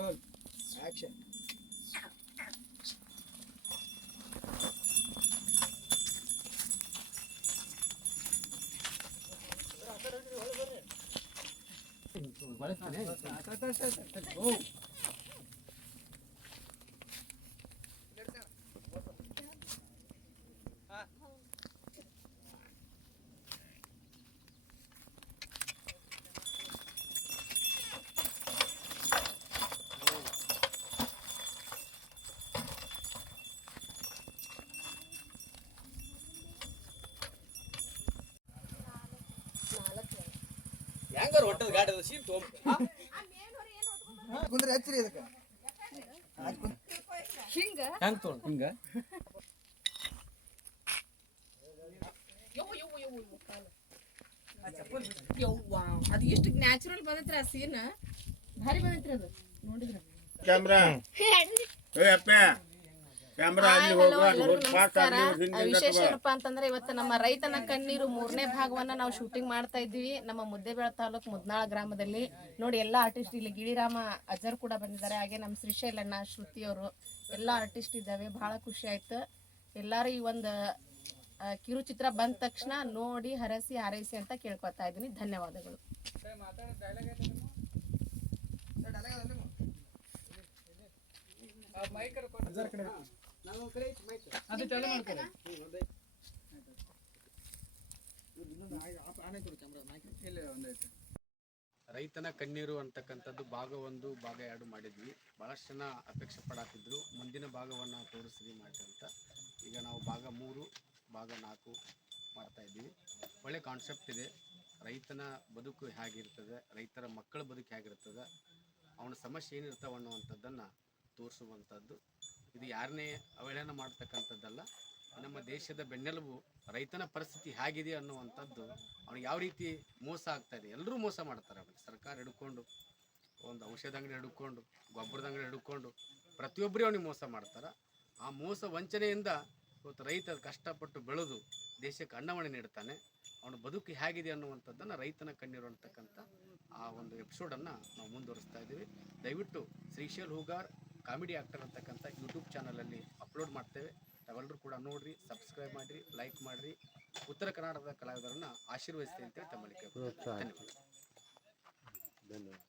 Roll action. ಹೆಂಗಾರ ಹೊಟ್ಟದ ಗಾಡಿ ಅದ ಸೀಟ್ ಕುಂದ್ರೆ ಹಚ್ಚಿರಿ ಇದಕ್ಕೆ ಹಿಂಗ ಹೆಂಗ್ ತೊಗೊಂಡು ಹಿಂಗ ಯವ್ವಾ ಅದು ಎಷ್ಟು ನ್ಯಾಚುರಲ್ ಬಂದೈತ್ರಿ ಆ ಸೀನ್ ಭಾರಿ ಬಂದೈತ್ರಿ ಅದು ನೋಡಿದ್ರ ಕ್ಯಾಮ್ರಾ ಅಪ್ಪ ಕ್ಯಾಮ್ರಾ ಅಲ್ಲಿ ಹೋಗುವ ವಿಶೇಷ ಏನಪ್ಪಾ ಅಂತಂದ್ರೆ ಇವತ್ತು ನಮ್ಮ ರೈತನ ಕಣ್ಣೀರು 3ನೇ ಭಾಗವನ್ನ ನಾವು ಶೂಟಿಂಗ್ ಮಾಡ್ತಾ ಇದ್ವಿ ನಮ್ಮ ಮುದ್ದೇಬೇಳ ತಾಲೂಕು ಮುದ್ನಾಳ ಗ್ರಾಮದಲ್ಲಿ. ನೋಡಿ ಎಲ್ಲಾ ಆರ್ಟಿಸ್ಟ್ ಇಲ್ಲಿ ಗಿಳಿರಾಮ ಅಜರ್ ಕೂಡ ಬಂದಿದ್ದಾರೆ, ಹಾಗೆ ನಮ್ಮ ಶ್ರೀಶೈಲಣ್ಣ ಶ್ರುತಿ ಅವರು ಎಲ್ಲಾ ಆರ್ಟಿಸ್ಟ್ ಇದ್ದಾವೆ. ಬಹಳ ಖುಷಿ ಆಯ್ತು. ಎಲ್ಲಾರು ಈ ಒಂದು ಕಿರುಚಿತ್ರ ಬಂದ ತಕ್ಷಣ ನೋಡಿ ಹರಸಿ ಹಾರೈಸಿ ಅಂತ ಕೇಳ್ಕೊತಾ ಇದ್ದೀನಿ. ಧನ್ಯವಾದಗಳು. ರೈತನ ಕಣ್ಣೀರು ಅಂತಕ್ಕಂಥದ್ದು ಭಾಗ 1 ಭಾಗ 2 ಮಾಡಿದ್ವಿ. ಭಾಳಷ್ಟು ಜನ ಅಪೇಕ್ಷೆ ಪಡಾತಿದ್ರು ಮುಂದಿನ ಭಾಗವನ್ನು ತೋರಿಸ್ರಿ ಮಾಡಿ ಅಂತ. ಈಗ ನಾವು ಭಾಗ 3 ಭಾಗ 4 ಮಾಡ್ತಾ ಇದ್ದೀವಿ. ಒಳ್ಳೆ ಕಾನ್ಸೆಪ್ಟ್ ಇದೆ. ರೈತನ ಬದುಕು ಹೇಗಿರ್ತದೆ, ರೈತರ ಮಕ್ಕಳ ಬದುಕು ಹೇಗಿರ್ತದೆ, ಅವನ ಸಮಸ್ಯೆ ಏನಿರ್ತಾವೆ ಅನ್ನುವಂಥದ್ದನ್ನು ತೋರಿಸುವಂಥದ್ದು. ಇದು ಯಾರನ್ನೇ ಅವಹೇಳನ ಮಾಡ್ತಕ್ಕಂಥದ್ದಲ್ಲ. ನಮ್ಮ ದೇಶದ ಬೆನ್ನೆಲುಬು ರೈತನ ಪರಿಸ್ಥಿತಿ ಹೇಗಿದೆ ಅನ್ನುವಂಥದ್ದು, ಅವ್ನಿಗೆ ಯಾವ ರೀತಿ ಮೋಸ ಆಗ್ತಾಯಿದೆ. ಎಲ್ಲರೂ ಮೋಸ ಮಾಡ್ತಾರೆ. ಅವ್ರಿಗೆ ಸರ್ಕಾರ ಹಿಡ್ಕೊಂಡು, ಒಂದು ಔಷಧ ಅಂಗಡಿ ಹಿಡ್ಕೊಂಡು, ಗೊಬ್ಬರದ ಅಂಗಡಿ ಹಿಡ್ಕೊಂಡು ಪ್ರತಿಯೊಬ್ಬರೇ ಅವ್ನಿಗೆ ಮೋಸ ಮಾಡ್ತಾರೆ. ಆ ಮೋಸ ವಂಚನೆಯಿಂದ ಇವತ್ತು ರೈತ ಕಷ್ಟಪಟ್ಟು ಬೆಳೆದು ದೇಶಕ್ಕೆ ಅನ್ನವಣೆ ನೀಡ್ತಾನೆ. ಅವನ ಬದುಕು ಹೇಗಿದೆ ಅನ್ನುವಂಥದ್ದನ್ನು ರೈತನ ಕಣ್ಣೀರು ಅಂತಕ್ಕಂಥ ಆ ಒಂದು ಎಪಿಸೋಡನ್ನು ನಾವು ಮುಂದುವರಿಸ್ತಾ ಇದ್ದೀವಿ. ದಯವಿಟ್ಟು ಶ್ರೀಶೈಲ್ ಹೂಗಾರ್ ಕಾಮಿಡಿ ಆ್ಯಕ್ಟರ್ ಅಂತಕ್ಕಂಥ ಯೂಟ್ಯೂಬ್ ಚಾನಲಲ್ಲಿ ಅಪ್ಲೋಡ್ ಮಾಡ್ತೇವೆ. ತಾವೆಲ್ಲರೂ ಕೂಡ ನೋಡಿರಿ, ಸಬ್ಸ್ಕ್ರೈಬ್ ಮಾಡಿರಿ, ಲೈಕ್ ಮಾಡಿರಿ. ಉತ್ತರ ಕರ್ನಾಟಕದ ಕಲಾವಿದರನ್ನು ಆಶೀರ್ವದಿಸಿ ಅಂತೇಳಿ ತಮ್ಮಲ್ಲಿ ಕೇಳ್ತೀನಿ. ಧನ್ಯವಾದ.